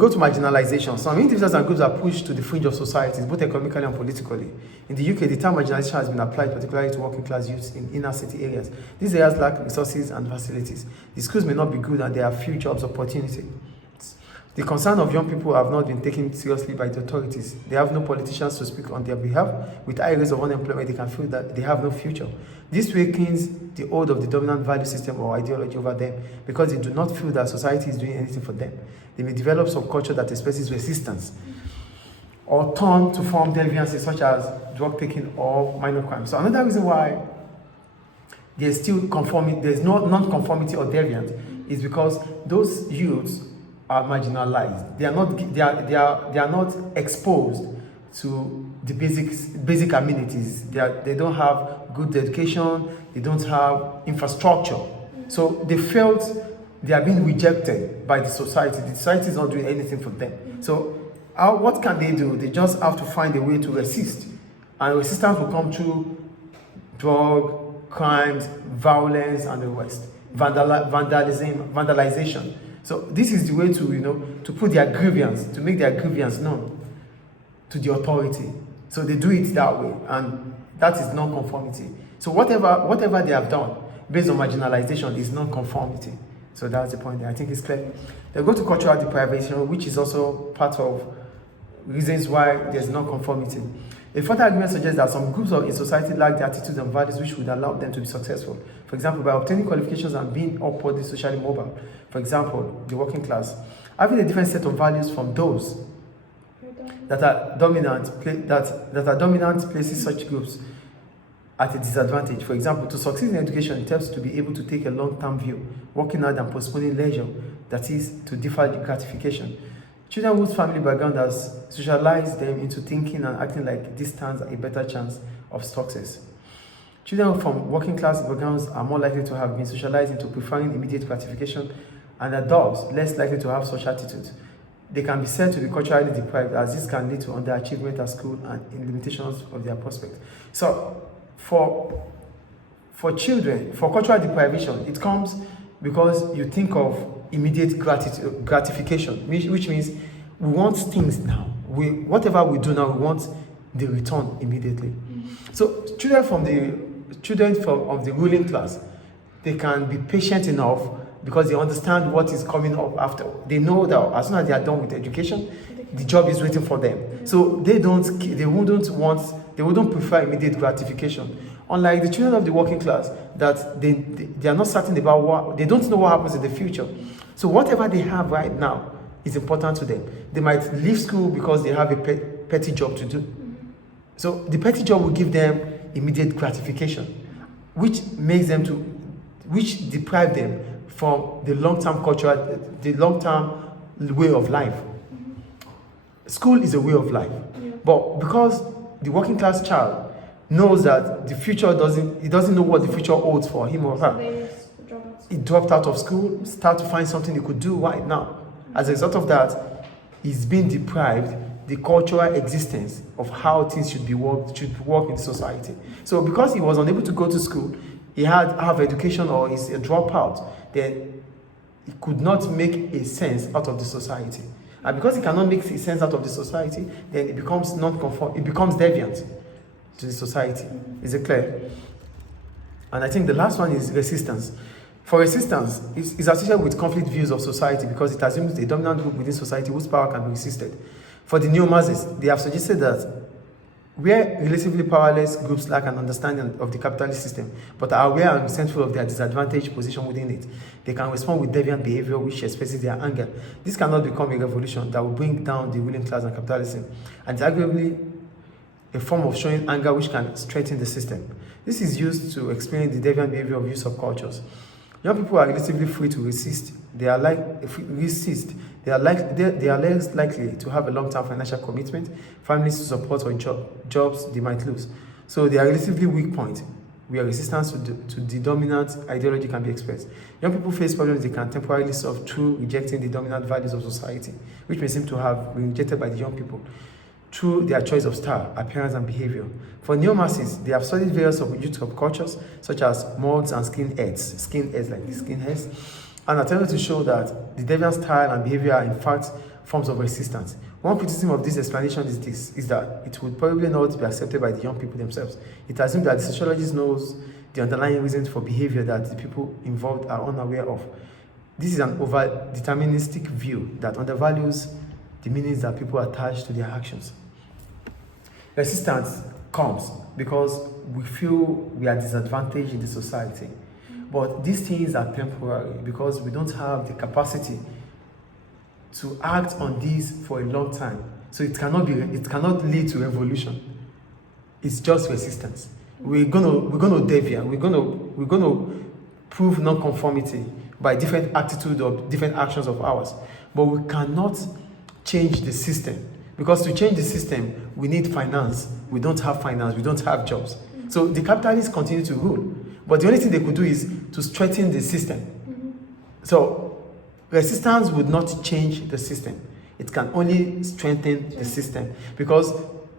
Go to marginalization. Some individuals and groups are pushed to the fringe of societies, both economically and politically. In the UK, the term marginalization has been applied particularly to working class youths in inner city areas. These areas lack resources and facilities. The schools may not be good and there are few jobs opportunities. The concern of young people have not been taken seriously by the authorities. They have no politicians to speak on their behalf. With high rates of unemployment, they can feel that they have no future. This weakens the hold of the dominant value system or ideology over them because they do not feel that society is doing anything for them. They may develop subculture that expresses resistance or turn to form deviances such as drug taking or minor crimes. So another reason why there's still conformity, there's no non-conformity or deviance is because those youths are marginalized. They are not exposed to the basic amenities. They don't have good education. They don't have infrastructure. So they felt they are being rejected by the society. The society is not doing anything for them. So what can they do? They just have to find a way to resist. And resistance will come through drug, crimes, violence, and the rest. Vandalization. So this is the way to put their grievance, to make their grievance known to the authority. So they do it that way, and that is non-conformity. So whatever they have done based on marginalization is non-conformity. So that's the point there. I think it's clear. They go to cultural deprivation, which is also part of reasons why there's non-conformity. A further argument suggests that some groups in society lack the attitudes and values which would allow them to be successful. For example, by obtaining qualifications and being upwardly socially mobile. For example, the working class. Having a different set of values from those that are dominant places such groups at a disadvantage. For example, to succeed in education, it helps to be able to take a long-term view, working hard and postponing leisure, that is, to defer gratification. Children whose family background has socialized them into thinking and acting like this stands a better chance of success. Children from working class backgrounds are more likely to have been socialized into preferring immediate gratification, and adults less likely to have such attitudes. They can be said to be culturally deprived, as this can lead to underachievement at school and in limitations of their prospects. So, for children, for cultural deprivation, it comes because you think of immediate gratification, which means we want things now. Whatever we do now, we want the return immediately. So children of the ruling class, they can be patient enough because they understand what is coming up after. They know that as soon as they are done with education, the job is waiting for them. So they wouldn't prefer immediate gratification. Unlike the children of the working class, that they are not certain about they don't know what happens in the future. So whatever they have right now is important to them. They might leave school because they have a petty job to do. So the petty job will give them immediate gratification, which deprive them from the long-term culture, the long-term way of life. School is a way of life, but because the working class child knows that the future he doesn't know what the future holds for him or her. He dropped out of school, start to find something he could do right now. As a result of that, he's been deprived the cultural existence of how things should work in society. So because he was unable to go to school, he have education or is a dropout, then he could not make a sense out of the society. And because he cannot make a sense out of the society, then it becomes non-conform, it becomes deviant to the society. Is it clear? And I think the last one is resistance. For resistance, it's associated with conflict views of society because it assumes a dominant group within society whose power can be resisted. For the neo-Marxists, they have suggested that where relatively powerless groups lack an understanding of the capitalist system, but are aware and resentful of their disadvantaged position within it, they can respond with deviant behavior which expresses their anger. This cannot become a revolution that will bring down the ruling class and capitalism, and it's arguably a form of showing anger which can strengthen the system. This is used to explain the deviant behavior of youth subcultures. Young people are relatively free to resist. They are less likely to have a long-term financial commitment, families to support, or jobs they might lose. So they are relatively weak point where resistance to the dominant ideology can be expressed. Young people face problems they can temporarily solve through rejecting the dominant values of society, which may seem to have been rejected by the young people, through their choice of style, appearance, and behavior. For neo-Marxists, they have studied various youth subcultures, such as mods and skinheads, and attempted to show that the deviant style and behavior are in fact forms of resistance. One criticism of this explanation is that it would probably not be accepted by the young people themselves. It assumes that the sociologist knows the underlying reasons for behavior that the people involved are unaware of. This is an over-deterministic view that undervalues the meanings that people attach to their actions. Resistance comes because we feel we are disadvantaged in the society. But these things are temporary because we don't have the capacity to act on these for a long time. So it cannot lead to revolution. It's just resistance. We're gonna deviate. We're gonna prove non-conformity by different attitude or different actions of ours. But we cannot change the system. Because to change the system, we need finance. We don't have finance, we don't have jobs. So the capitalists continue to rule. But the only thing they could do is to strengthen the system. So resistance would not change the system. It can only strengthen the system. Because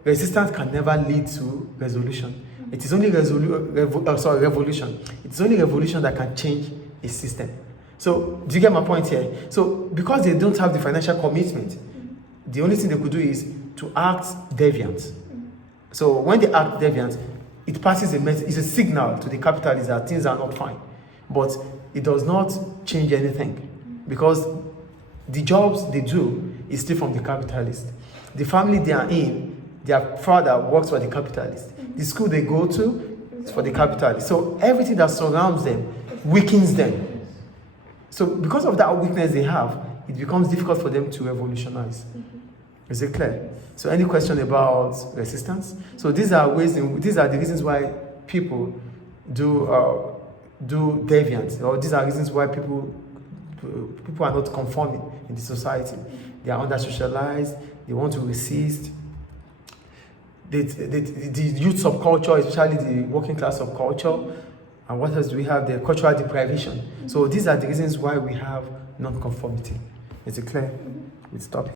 resistance can never lead to resolution. It is only revolution. It is only revolution that can change a system. So do you get my point here? So because they don't have the financial commitment, the only thing they could do is to act deviant. So when they act deviant, it passes a message, it's a signal to the capitalists that things are not fine. But it does not change anything because the jobs they do is still from the capitalists. The family they are in, their father works for the capitalists. The school they go to is for the capitalists. So everything that surrounds them weakens them. So because of that weakness they have, it becomes difficult for them to revolutionize. Is it clear? So any question about resistance? So these are the reasons why people do deviance, or these are reasons why people are not conforming in the society. They are under-socialized, they want to resist. The youth subculture, especially the working class subculture, and what else do we have? The cultural deprivation. So these are the reasons why we have non-conformity. Is it clear? We stop.